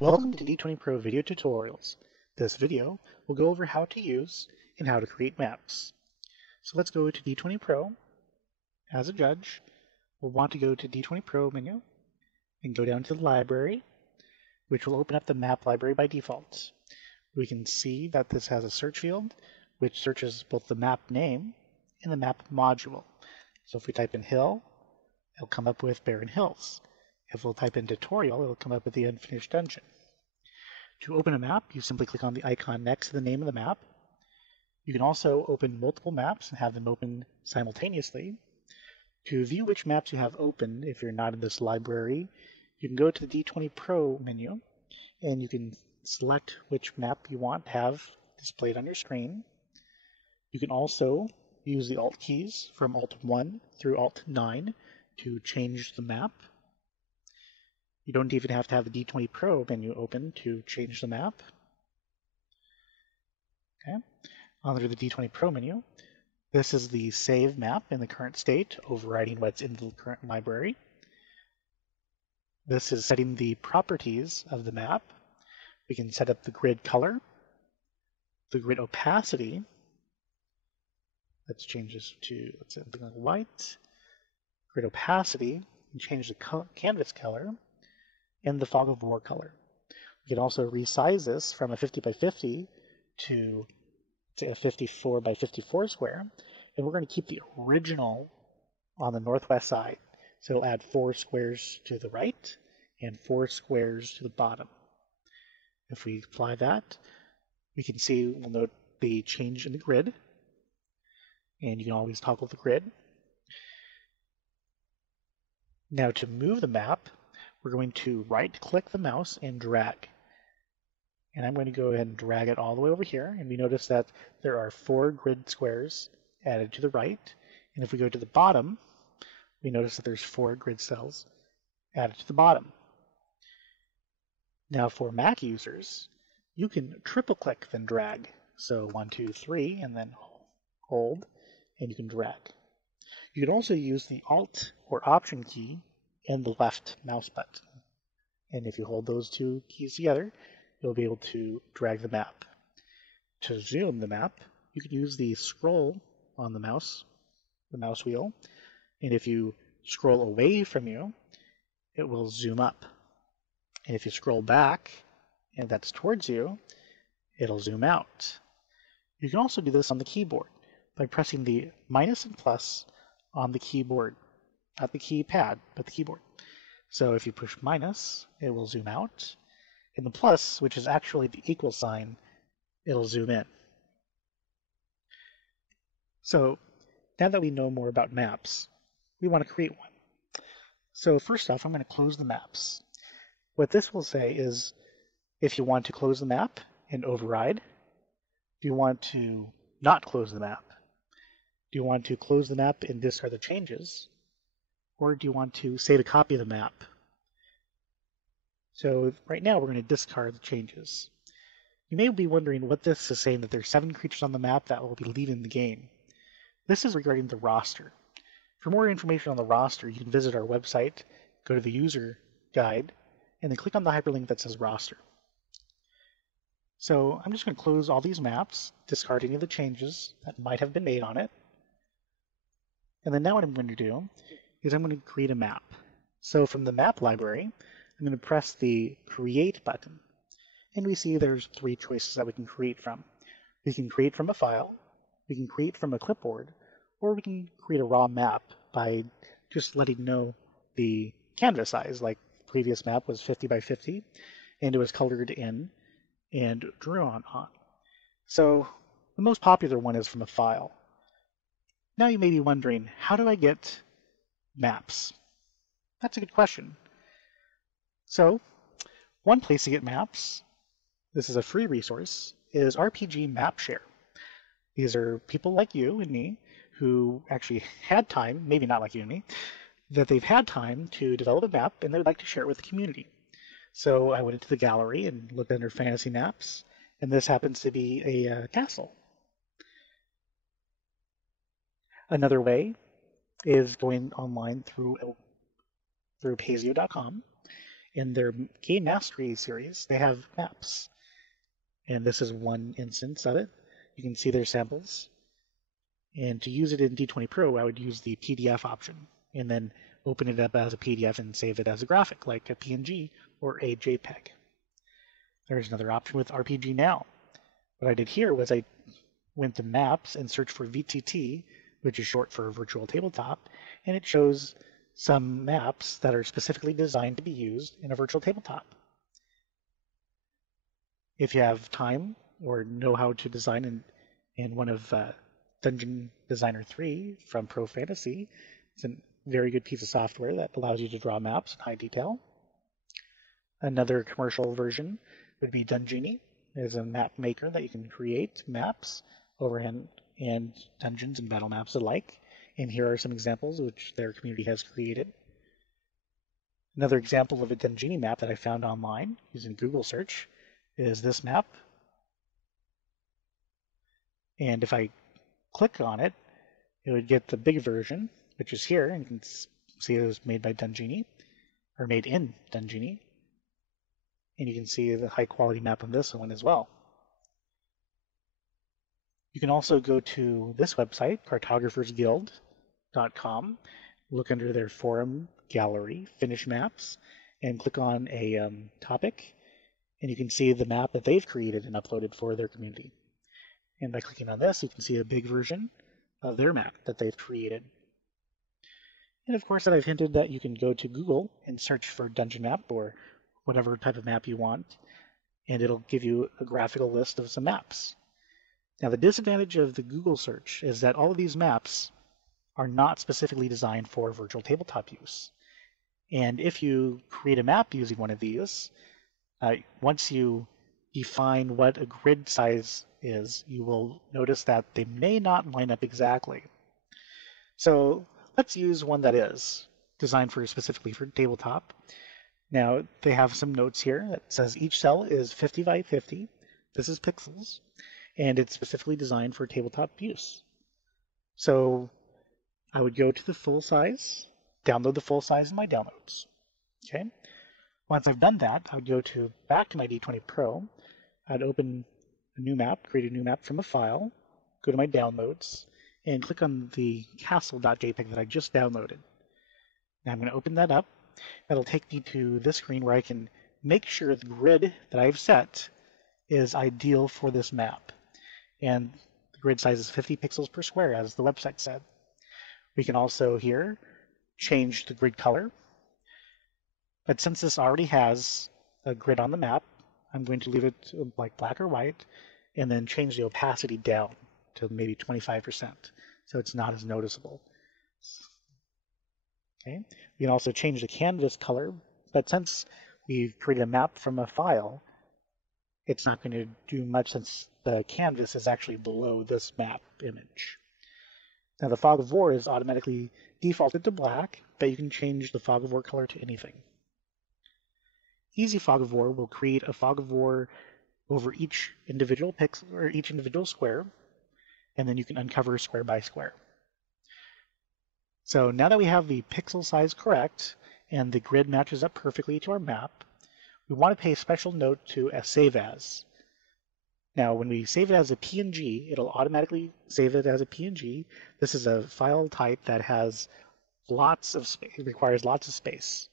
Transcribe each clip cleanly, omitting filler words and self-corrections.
Welcome to d20Pro video tutorials. This video will go over how to use and how to create maps. So let's go to d20Pro. As a judge, we'll want to go to d20Pro menu and go down to the library, which will open up the map library by default. We can see that this has a search field, which searches both the map name and the map module. So if we type in hill, it'll come up with barren hills. If we'll type in tutorial, it'll come up with the unfinished dungeon. To open a map, you simply click on the icon next to the name of the map. You can also open multiple maps and have them open simultaneously. To view which maps you have open, if you're not in this library, you can go to the d20Pro menu and you can select which map you want to have displayed on your screen. You can also use the Alt keys from Alt 1 through Alt 9 to change the map. You don't even have to have the d20Pro menu open to change the map. Okay. Under the d20Pro menu, this is the save map in the current state, overriding what's in the current library. This is setting the properties of the map. We can set up the grid color, the grid opacity. Let's change this to something like white. Grid opacity, and change the canvas color, and the fog of war color. We can also resize this from a 50 by 50 to say a 54 by 54 square, and we're going to keep the original on the northwest side. So it'll add 4 squares to the right and 4 squares to the bottom. If we apply that, we can see, we'll note the change in the grid, and you can always toggle the grid. Now to move the map, we're going to right-click the mouse and drag. And I'm going to go ahead and drag it all the way over here, and we notice that there are 4 grid squares added to the right. And if we go to the bottom, we notice that there's 4 grid cells added to the bottom. Now for Mac users, you can triple-click then drag. So 1, 2, 3, and then hold, and you can drag. You can also use the Alt or Option key and the left mouse button. And if you hold those 2 keys together, you'll be able to drag the map. To zoom the map, you can use the scroll on the mouse wheel. And if you scroll away from you, it will zoom up. And if you scroll back, and that's towards you, it'll zoom out. You can also do this on the keyboard by pressing the minus and plus on the keyboard. Not the keypad, but the keyboard. So if you push minus, it will zoom out. And the plus, which is actually the equal sign, it'll zoom in. So now that we know more about maps, we want to create one. So first off, I'm going to close the maps. What this will say is if you want to close the map and override, do you want to not close the map? Do you want to close the map and discard the changes? Or do you want to save a copy of the map? So right now we're going to discard the changes. You may be wondering what this is saying, that there's 7 creatures on the map that will be leaving the game. This is regarding the roster. For more information on the roster, you can visit our website, go to the user guide, and then click on the hyperlink that says roster. So I'm just going to close all these maps, discard any of the changes that might have been made on it. And then now what I'm going to do is I'm going to create a map. So from the map library, I'm going to press the create button. And we see there's 3 choices that we can create from. We can create from a file, we can create from a clipboard, or we can create a raw map by just letting know the canvas size. Like the previous map was 50 by 50, and it was colored in and drawn on. So the most popular one is from a file. Now you may be wondering, how do I get maps? That's a good question. So one place to get maps, this is a free resource, is RPG Map Share. These are people like you and me who actually had time, maybe not like you and me, that they've had time to develop a map and they'd like to share it with the community. So I went into the gallery and looked under fantasy maps, and this happens to be a castle. Another way is going online through Pazeo.com In their Game Mastery series, they have maps. And this is one instance of it. You can see their samples. And to use it in d20Pro, I would use the PDF option and then open it up as a PDF and save it as a graphic, like a PNG or a JPEG. There's another option with RPG Now. What I did here was I went to Maps and searched for VTT, which is short for Virtual Tabletop, and it shows some maps that are specifically designed to be used in a virtual tabletop. If you have time or know how to design in one of Dungeon Designer 3 from Pro Fantasy, it's a very good piece of software that allows you to draw maps in high detail. Another commercial version would be Dungenie. It's a map maker that you can create maps, overhead and dungeons and battle maps alike. And here are some examples which their community has created. Another example of a Dungenie map that I found online using Google search is this map. And if I click on it, it would get the big version, which is here. And you can see it was made by Dungenie, or made in Dungenie. And you can see the high quality map on this one as well. You can also go to this website, cartographersguild.com, look under their forum gallery, finish maps, and click on a topic, and you can see the map that they've created and uploaded for their community. And by clicking on this, you can see a big version of their map that they've created. And of course, I've hinted that you can go to Google and search for Dungeon Map or whatever type of map you want, and it'll give you a graphical list of some maps. Now, the disadvantage of the Google search is that all of these maps are not specifically designed for virtual tabletop use. And if you create a map using one of these, once you define what a grid size is, you will notice that they may not line up exactly. So let's use one that is designed specifically for tabletop. Now, they have some notes here that says each cell is 50 by 50. This is pixels, and it's specifically designed for tabletop use. So I would go to the full size, download the full size in my downloads. Okay. Once I've done that, I would go back to my d20Pro. I'd open a new map, create a new map from a file, go to my downloads, and click on the castle.jpg that I just downloaded. Now I'm going to open that up. That'll take me to this screen where I can make sure the grid that I've set is ideal for this map. And the grid size is 50 pixels per square, as the website said. We can also here change the grid color. But since this already has a grid on the map, I'm going to leave it like black or white, and then change the opacity down to maybe 25%, so it's not as noticeable. Okay. We can also change the canvas color, but since we've created a map from a file, it's not going to do much since the canvas is actually below this map image. Now the fog of war is automatically defaulted to black, but you can change the fog of war color to anything. Easy fog of war will create a fog of war over each individual pixel or each individual square, and then you can uncover square by square. So now that we have the pixel size correct and the grid matches up perfectly to our map, we want to pay special note to a save as. Now when we save it as a PNG, it'll automatically save it as a PNG. This is a file type that has lots of space, it requires lots of space.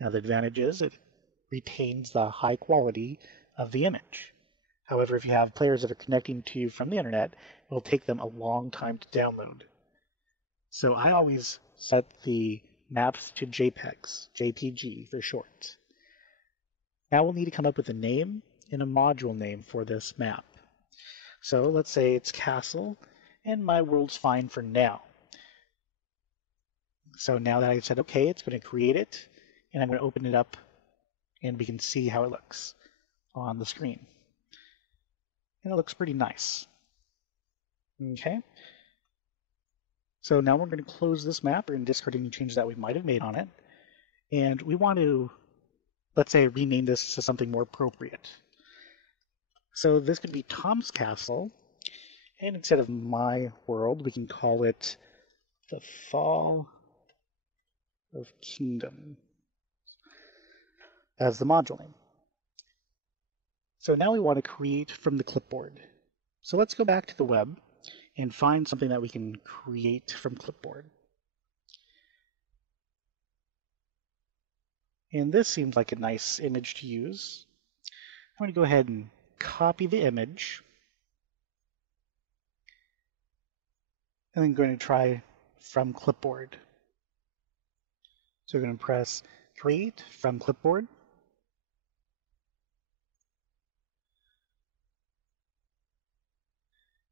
Now the advantage is it retains the high quality of the image. However, if you have players that are connecting to you from the internet, it will take them a long time to download. So I always set the maps to JPEGs, JPG for short. Now we'll need to come up with a name and a module name for this map. So let's say it's Castle, and my world's fine for now. So now that I've said okay, it's going to create it, and I'm going to open it up, and we can see how it looks on the screen. And it looks pretty nice. Okay. So now we're going to close this map and discard any changes that we might have made on it. And we want to, let's say, rename this to something more appropriate. So this could be Tom's Castle. And instead of my world, we can call it the Fall of Kingdom. as the module name. So now we want to create from the clipboard. So let's go back to the web and find something that we can create from clipboard. And this seems like a nice image to use. I'm going to go ahead and copy the image. And then going to try from clipboard. So we're going to press create from clipboard.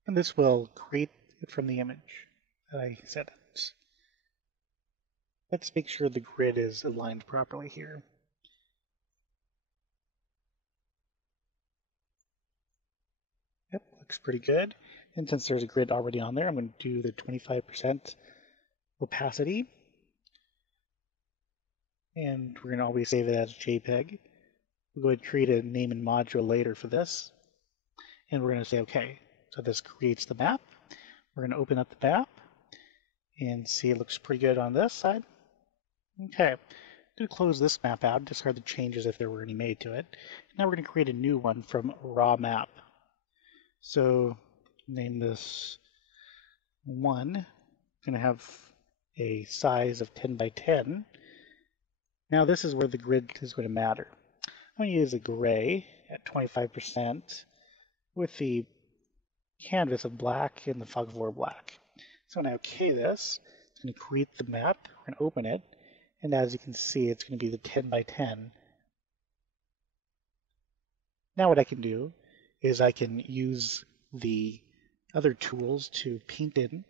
And this will create it from the image that I set it. Let's make sure the grid is aligned properly here. Yep, looks pretty good. And since there's a grid already on there, I'm going to do the 25% opacity. And we're going to always save it as JPEG. We'll go ahead and create a name and module later for this. And we're going to say OK. So this creates the map. We're going to open up the map and see it looks pretty good on this side. Okay, I'm going to close this map out, discard the changes if there were any made to it. Now we're going to create a new one from raw map. So name this 1. I'm going to have a size of 10 by 10. Now this is where the grid is going to matter. I'm going to use a gray at 25% with the canvas of black and the fog of war black. So now OK this. It's going to create the map. We're going to open it. And as you can see, it's going to be the 10 by 10. Now what I can do is I can use the other tools to paint in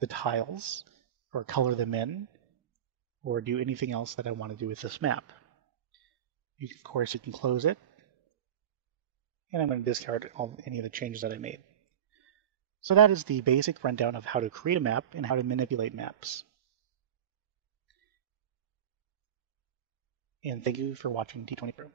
the tiles or color them in or do anything else that I want to do with this map. Of course, you can close it. And I'm going to discard any of the changes that I made. So that is the basic rundown of how to create a map and how to manipulate maps. And thank you for watching d20Pro.